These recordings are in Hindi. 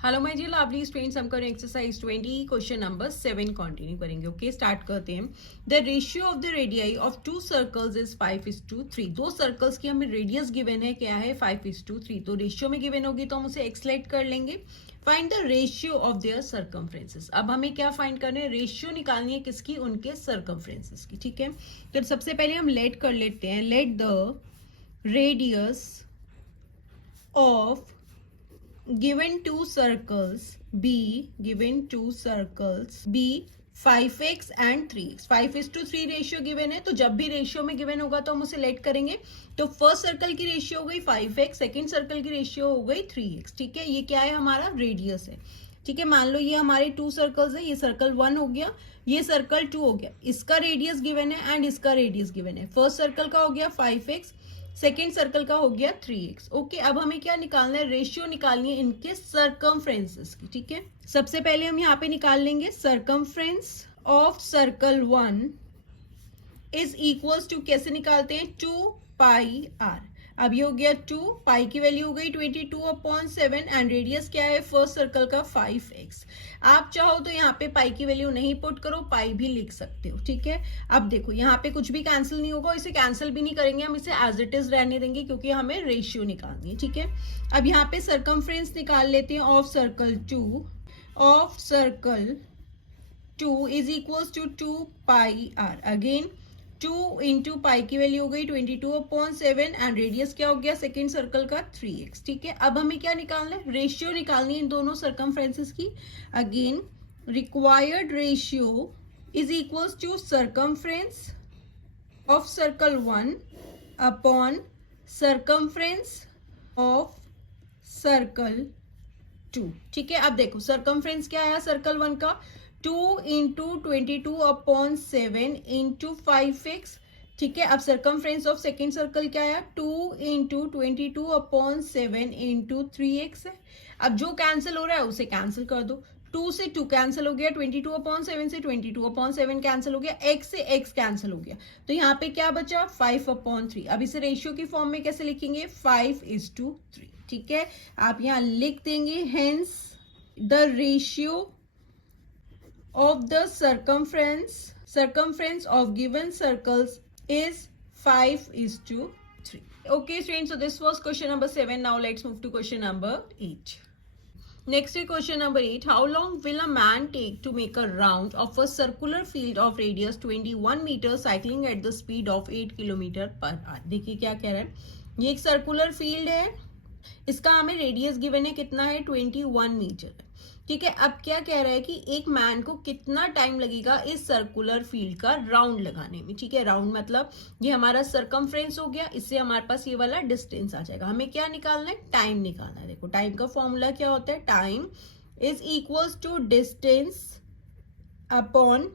Hello my dear lovely students, हम करें एक्सरसाइज 20 क्वेश्चन नंबर 7 कंटिन्यू करेंगे। ओके, स्टार्ट करते हैं। The ratio of the radii of two circles is 5:3। दो सर्कल्स की हमें रेडियस गिवन है, क्या है 5:3। तो रेशियो में गिवन होगी तो हम उसे एक्सलेट कर लेंगे। Find the ratio of their circumferences. अब हमें क्या फाइंड करना है, रेशियो निकालनी है किसकी, उनके सर्कमफ्रेंसेस की। ठीक है, तो सबसे पहले हम लेट कर लेते हैं। Let the radius of given two circles be 5x and 3x। 5:3 ratio given है, तो जब भी रेशियो में गिवन होगा तो हम उसे लेट करेंगे। तो फर्स्ट सर्कल की रेशियो हो गई 5x, सेकेंड सर्कल की रेशियो हो गई 3x। ठीक है, ये क्या है, हमारा रेडियस है। ठीक है, मान लो ये हमारे टू सर्कल्स है, ये सर्कल 1 हो गया, ये सर्कल 2 हो गया। इसका रेडियस गिवन है एंड इसका रेडियस गिवन है। फर्स्ट सर्कल का हो गया 5x, सेकेंड सर्कल का हो गया 3x। ओके, अब हमें क्या निकालना है, रेशियो निकालनी है इनके सर्कमफ्रेंसेस की। ठीक है, सबसे पहले हम यहाँ पे निकाल लेंगे circumference of circle 1 is equals to, कैसे निकालते हैं, 2πr। अब ये हो गया 2, पाई की वैल्यू हो गई 22/7 एंड रेडियस क्या है फर्स्ट सर्कल का 5x। आप चाहो तो यहाँ पे पाई की वैल्यू नहीं पुट करो, पाई भी लिख सकते हो। ठीक है, अब देखो यहाँ पे कुछ भी कैंसिल नहीं होगा, इसे कैंसिल भी नहीं करेंगे, हम इसे एज इट इज रहने देंगे क्योंकि हमें रेशियो निकालनी है। ठीक है, अब यहाँ पे सर्कमफ्रेंस निकाल लेते हैं of circle 2 is equals to 2πr। Again 2 into pi की वैल्यू हो गई 22/7 एंड रेडियस क्या हो गया सेकेंड सर्कल का 3x। ठीक है, अब हमें क्या निकालना है, रेशियो निकालनी है इन दोनों सर्कमफ्रेंसेस की। Again required ratio is equals to circumference of circle 1 upon circumference of circle 2। ठीक है, अब देखो सर्कमफ्रेंस क्या आया सर्कल 1 का, 2 इंटू 22/7 इंटू 5x। ठीक है, अब सर्कमफ्रेंस ऑफ सेकेंड सर्कल क्या आया, 2 इंटू 22/7 इंटू 3x है। अब जो कैंसिल हो रहा है उसे कैंसिल कर दो, 2 से 2 कैंसिल हो गया, 22/7 से 22/7 कैंसिल हो गया, x से x कैंसिल हो गया, तो यहाँ पे क्या बचा 5/3। अब इसे रेशियो की फॉर्म में कैसे लिखेंगे, 5:3। ठीक है, आप यहाँ लिख देंगे hence the ratio of the circumference of given circles is 5:3. Okay students, so this was question number 7. Now let's move to question number 8. Next is question number 8. How long will a man take to make a round of a circular field of radius 21 meters cycling at the speed of 8 km/h? देखिए क्या कह रहा है, ये एक सर्कुलर फील्ड है, इसका हमें रेडियस गिवन है कितना है 21 मीटर। ठीक है, अब क्या कह रहा है कि एक मैन को कितना टाइम लगेगा इस सर्कुलर फील्ड का राउंड लगाने में। ठीक है, राउंड मतलब ये हमारा सर्कमफ्रेंस हो गया, इससे हमारे पास ये वाला डिस्टेंस आ जाएगा। हमें क्या निकालना है, टाइम निकालना है। देखो टाइम का फॉर्मूला क्या होता है, time is equals to distance upon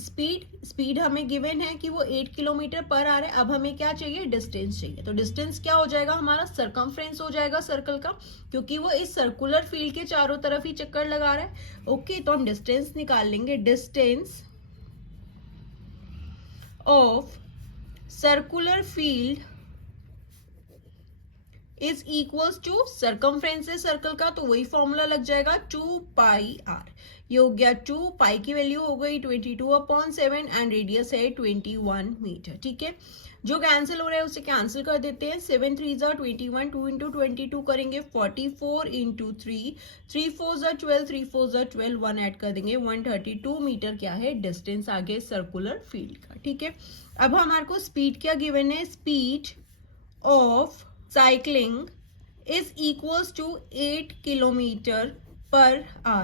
speed. Speed हमें गिवन है कि वो 8 km/h है। अब हमें क्या चाहिए, डिस्टेंस चाहिए, तो डिस्टेंस क्या हो जाएगा हमारा, सर्कमफ्रेंस हो जाएगा सर्कल का, क्योंकि वो इस सर्कुलर फील्ड के चारों तरफ ही चक्कर लगा रहा है। ओके, तो हम डिस्टेंस निकाल लेंगे, distance of circular field is equals to circumference है सर्कल का, तो वही फॉर्मूला लग जाएगा 2πr। ये हो गया 2, पाई की वैल्यू हो गई 22/7 एंड रेडियस है 21 मीटर। ठीक है, जो कैंसिल हो रहा है उसे कैंसिल कर देते हैं, 7 3 21, 2 इंटू 22 करेंगे 44 इंटू 3, 3 4 12, 3 4 12, 1 ऐड कर देंगे 132 मीटर क्या है डिस्टेंस आगे सर्कुलर फील्ड का। ठीक है, अब हमारे को स्पीड क्या गिवन है, speed of cycling is equals to 8 km/h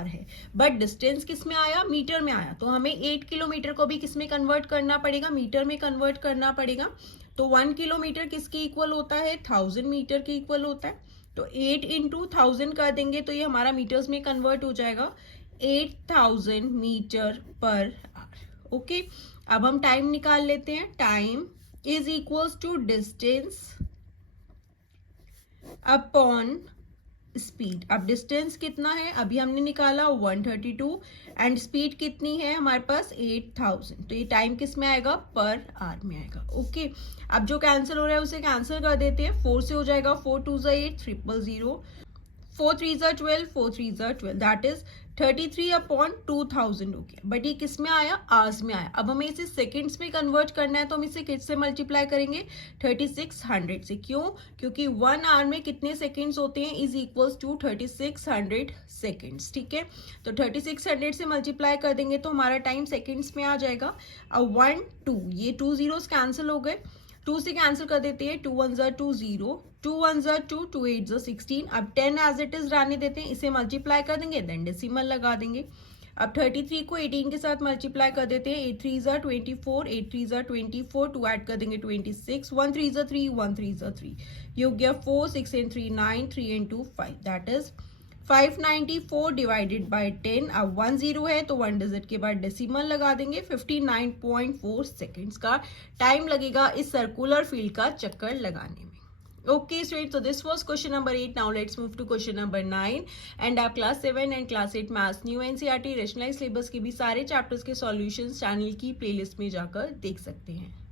है, बट डिस्टेंस किस में आया, मीटर में आया, तो हमें 8 किलोमीटर को भी किस में कन्वर्ट करना पड़ेगा, मीटर में कन्वर्ट करना पड़ेगा। तो 1 किलोमीटर किसके इक्वल होता है, 1000 मीटर के इक्वल होता है, तो 8 इंटू 1000 कर देंगे तो ये हमारा मीटर्स में कन्वर्ट हो जाएगा 8000 मीटर/h। ओके, अब हम टाइम निकाल लेते हैं, time is equals to distance upon speed. अब डिस्टेंस कितना है, अभी हमने निकाला 132 एंड स्पीड कितनी है हमारे पास 8000, तो ये टाइम किस में आएगा, पर आवर में आएगा। ओके, अब जो कैंसिल हो रहा है उसे कैंसिल कर देते हैं, 4 से हो जाएगा 4 2 8, 000, 4 3 ज़ा 12, 4 3 ज़ा 12, दैट इज 33/2000 हो गया। बट ये किस में आया? आवर्स में आया। अब हमें इसे सेकंड्स में कन्वर्ट करना है, तो हम इसे किससे मल्टीप्लाई करेंगे? 3600 से। क्यों? क्योंकि 1 आवर में कितने सेकंड्स होते हैं? Is equals to 3600 seconds. ठीक है, तो 3600 से मल्टीप्लाई कर देंगे तो हमारा टाइम सेकंड्स में आ जाएगा। अब 1 2, ये 2 जीरोस कैंसिल हो गए, 2 से कैंसिल कर देते हैं, 2 1 ज़ा 2 0, 2 1 ज़ा 2, 2 8 ज़ा 16। अब 10 एज इट इज रहने देते हैं, इसे मल्टीप्लाई कर देंगे, देन डेसिमल लगा देंगे। अब 33 को 18 के साथ मल्टीप्लाई कर देते हैं, 8 3 ज़ा 24, 8 3 ज़ा 24, 2 ऐड कर देंगे 26, 1 3 ज़ा 3, 1 3 ज़ा 3, ये हो गया 4, 6 and 3 9, 3 and 2 5, that is 594 divided by 10। अब 1 0 है तो 1 डिजिट के बाद डेसिमल लगा देंगे। 59.4 सेकेंड्स का टाइम लगेगा इस सर्कुलर फील्ड का चक्कर लगाने में। Okay students, so this was question number 8. Now let's move to question number 9 and आप class 7 and class 8 maths new NCERT rationalise syllabus के भी सारे चैप्टर्स के सॉल्यूशंस चैनल की प्लेलिस्ट में जाकर देख सकते हैं।